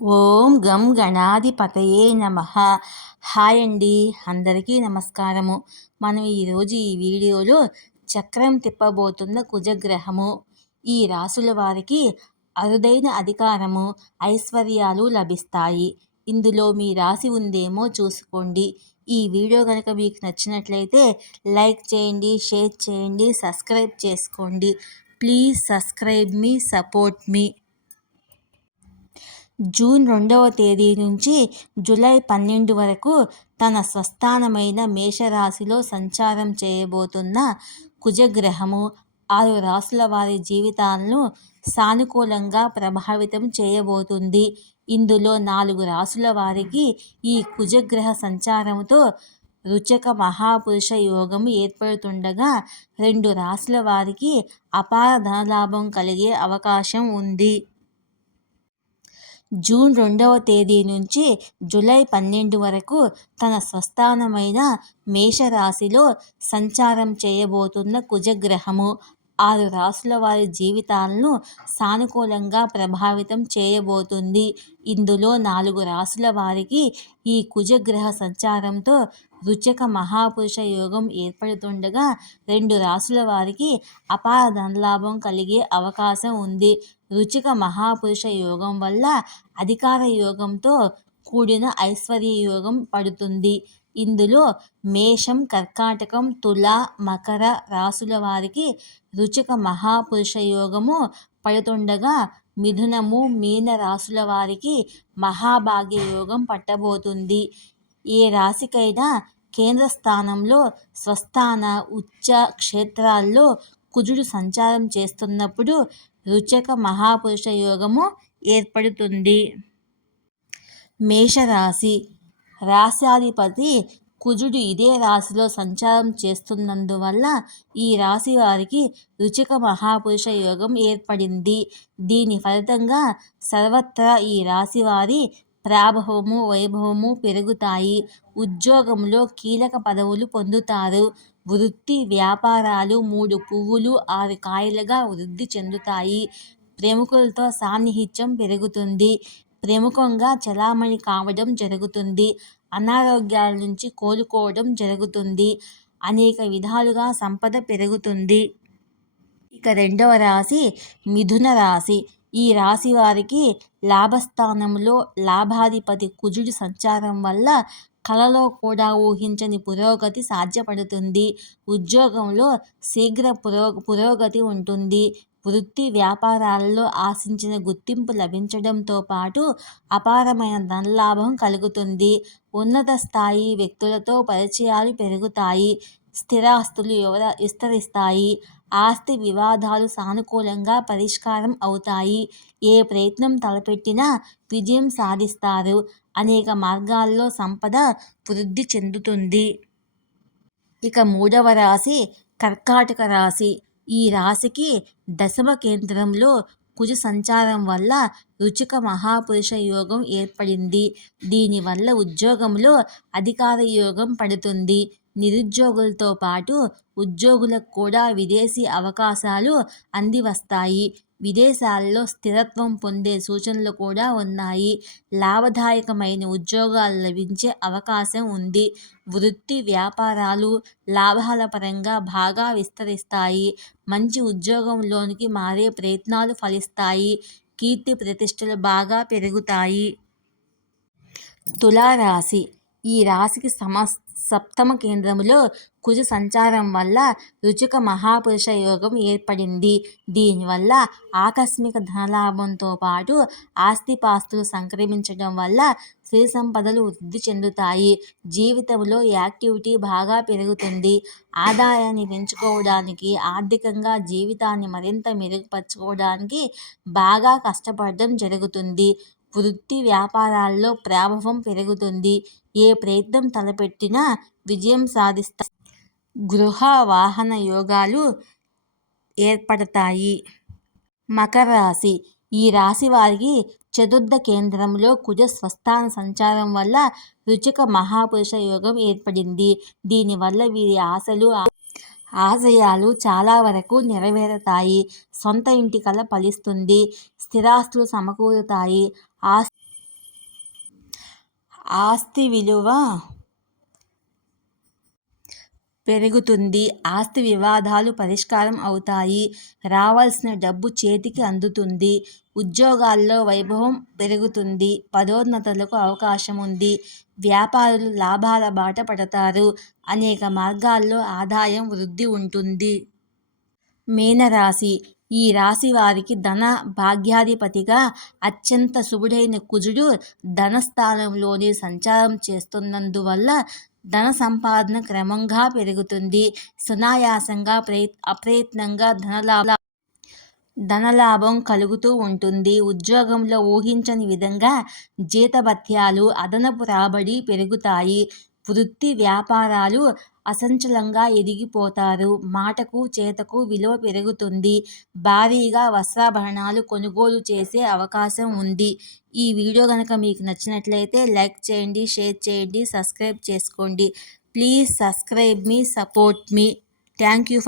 ఓం గం గణాధిపతయే నమః. హాయ్ అండి, అందరికీ నమస్కారము. మనం ఈరోజు ఈ వీడియోలో చక్రం తిప్పబోతున్న కుజగ్రహము ఈ రాసుల వారికి అరుదైన అధికారము, ఐశ్వర్యాలు లభిస్తాయి. ఇందులో మీ రాశి ఉందేమో చూసుకోండి. ఈ వీడియో కనుక మీకు నచ్చినట్లయితే లైక్ చేయండి, షేర్ చేయండి, సబ్స్క్రైబ్ చేసుకోండి. Please subscribe me, support me. June 2వ తేదీ నుంచి జూలై 12 వరకు తన స్వస్థానమైన మేషరాశిలో సంచారం చేయబోతున్న కుజగ్రహము 6 రాశుల వారి జీవితాలను సానుకూలంగా ప్రభావితం చేయబోతుంది. ఇందులో 4 రాశుల వారికి ఈ కుజగ్రహ సంచారంతో రుచక మహాపురుష యోగం ఏర్పడుతుండగా 2 రాశుల వారికి అపార ధనలాభం కలిగే అవకాశం ఉంది. జూన్ 2వ తేదీ నుంచి జూలై 12 వరకు తన స్వస్థానమైన మేషరాశిలో సంచారం చేయబోతున్న కుజగ్రహము 6 రాశుల వారి జీవితాలను సానుకూలంగా ప్రభావితం చేయబోతుంది. ఇందులో 4 రాశుల వారికి ఈ కుజగ్రహ సంచారంతో రుచక మహాపురుష యోగం ఏర్పడుతుండగా 2 రాశుల వారికి అపార ధనలాభం కలిగే అవకాశం ఉంది. రుచిక మహాపురుష యోగం వల్ల అధికార యోగంతో కూడిన ఐశ్వర్య యోగం పడుతుంది. ఇందులో మేషం, కర్కాటకం, తుల, మకర రాశుల వారికి రుచిక మహాపురుష యోగము పడుతుండగా మిథునము, మీన రాశుల వారికి మహాభాగ్య యోగం పట్టబోతుంది. ఏ రాశికైనా కేంద్ర స్థానంలో స్వస్థాన, ఉచ్చ క్షేత్రాల్లో కుజుడు సంచారం చేస్తున్నప్పుడు రుచక మహాపురుష యోగము ఏర్పడుతుంది. మేషరాశి రాశ్యాధిపతి కుజుడు ఇదే రాశిలో సంచారం చేస్తున్నందువల్ల ఈ రాశి వారికి రుచిక మహాపురుష యోగం ఏర్పడింది. దీని ఫలితంగా సర్వత్రా ఈ రాశి వారి ప్రాభవము, వైభవము పెరుగుతాయి. ఉద్యోగంలో కీలక పదవులు పొందుతారు. వృత్తి వ్యాపారాలు 3 పువ్వులు 6 కాయలుగా వృద్ధి చెందుతాయి. ప్రముఖులతో సాన్నిహిత్యం పెరుగుతుంది. ప్రముఖంగా చలామణి కావడం జరుగుతుంది. అనారోగ్యాల నుంచి కోలుకోవడం జరుగుతుంది. అనేక విధాలుగా సంపద పెరుగుతుంది. ఇక 2వ రాశి మిథున రాశి. ఈ రాశి వారికి లాభస్థానంలో లాభాధిపతి కుజుడి సంచారం వల్ల కలలో కూడా ఊహించని పురోగతి సాధ్యపడుతుంది. ఉద్యోగంలో శీఘ్ర పురోగతి ఉంటుంది. వృత్తి వ్యాపారాలలో ఆశించిన గుర్తింపు లభించడంతో పాటు అపారమైన ధనలాభం కలుగుతుంది. ఉన్నత స్థాయి వ్యక్తులతో పరిచయాలు పెరుగుతాయి. స్థిరాస్తులు విస్తరిస్తాయి. ఆస్తి వివాదాలు సానుకూలంగా పరిష్కారం అవుతాయి. ఏ ప్రయత్నం తలపెట్టినా విజయం సాధిస్తారు. అనేక మార్గాల్లో సంపద వృద్ధి చెందుతుంది. ఇక 3వ రాశి కర్కాటక రాశి. ఈ రాశికి దశమ కేంద్రంలో కుజ సంచారం వల్ల రుచిక మహాపురుష యోగం ఏర్పడింది. దీనివల్ల ఉద్యోగంలో అధికార యోగం పడుతుంది. నిరుద్యోగులతో పాటు ఉద్యోగులకు కూడా విదేశీ అవకాశాలు అంది వస్తాయి. విదేశాల్లో స్థిరత్వం పొందే సూచనలు కూడా ఉన్నాయి. లాభదాయకమైన ఉద్యోగాలు లభించే అవకాశం ఉంది. వృత్తి వ్యాపారాలు లాభాల పరంగా బాగా విస్తరిస్తాయి. మంచి ఉద్యోగంలోనికి మారే ప్రయత్నాలు ఫలిస్తాయి. కీర్తి ప్రతిష్టలు బాగా పెరుగుతాయి. తులారాశి. ఈ రాశికి సప్తమ కేంద్రంలో కుజ సంచారం వల్ల రుచిక మహాపురుష యోగం ఏర్పడింది. దీనివల్ల ఆకస్మిక ధనలాభంతో పాటు ఆస్తిపాస్తులు సంక్రమించడం వల్ల స్త్రీ సంపదలు వృద్ధి చెందుతాయి. జీవితంలో యాక్టివిటీ బాగా పెరుగుతుంది. ఆదాయాన్ని పెంచుకోవడానికి, ఆర్థికంగా జీవితాన్ని మరింత మెరుగుపరుచుకోవడానికి బాగా కష్టపడడం జరుగుతుంది. వృత్తి వ్యాపారాల్లో ప్రాభవం పెరుగుతుంది. ఏ ప్రయత్నం తలపెట్టినా విజయం సాధిస్తారు. గృహ వాహన యోగాలు ఏర్పడతాయి. మకర రాశి. ఈ రాశి వారికి చతుర్థ కేంద్రంలో కుజ స్వస్థాన సంచారం వల్ల రుచిక మహాపురుష యోగం ఏర్పడింది. దీనివల్ల వీరి ఆశయాలు చాలా వరకు నెరవేరుతాయి. సొంత ఇంటి కల ఫలిస్తుంది. స్థిరాస్తులు సమకూరుతాయి. ఆస్తి విలువ పెరుగుతుంది. ఆస్తి వివాదాలు పరిష్కారం అవుతాయి. రావాల్సిన డబ్బు చేతికి అందుతుంది. ఉద్యోగాల్లో వైభవం పెరుగుతుంది. పదోన్నతులకు అవకాశం ఉంది. వ్యాపారులు లాభాల బాట పడతారు. అనేక మార్గాల్లో ఆదాయం వృద్ధి ఉంటుంది. మీనరాశి. ఈ రాశి వారికి ధన భాగ్యాధిపతిగా అత్యంత శుభుడైన కుజుడు ధనస్థానంలోనే సంచారం చేస్తున్నందువల్ల ధన సంపాదన క్రమంగా పెరుగుతుంది. సునాయాసంగా అప్రయత్నంగా ధనలాభం కలుగుతూ ఉంటుంది. ఉద్యోగంలో ఊహించని విధంగా జీతభత్యాలు, అదనపు రాబడి పెరుగుతాయి. వృత్తి వ్యాపారాలు అసంచలంగా ఎదిగిపోతారు. మాటకు చేతకు విలువ పెరుగుతుంది. భారీగా వస్త్రాభరణాలు కొనుగోలు చేసే అవకాశం ఉంది. ఈ వీడియో కనుక మీకు నచ్చినట్లయితే లైక్ చేయండి, షేర్ చేయండి, సబ్స్క్రైబ్ చేసుకోండి. Please subscribe me, support me. Thank you.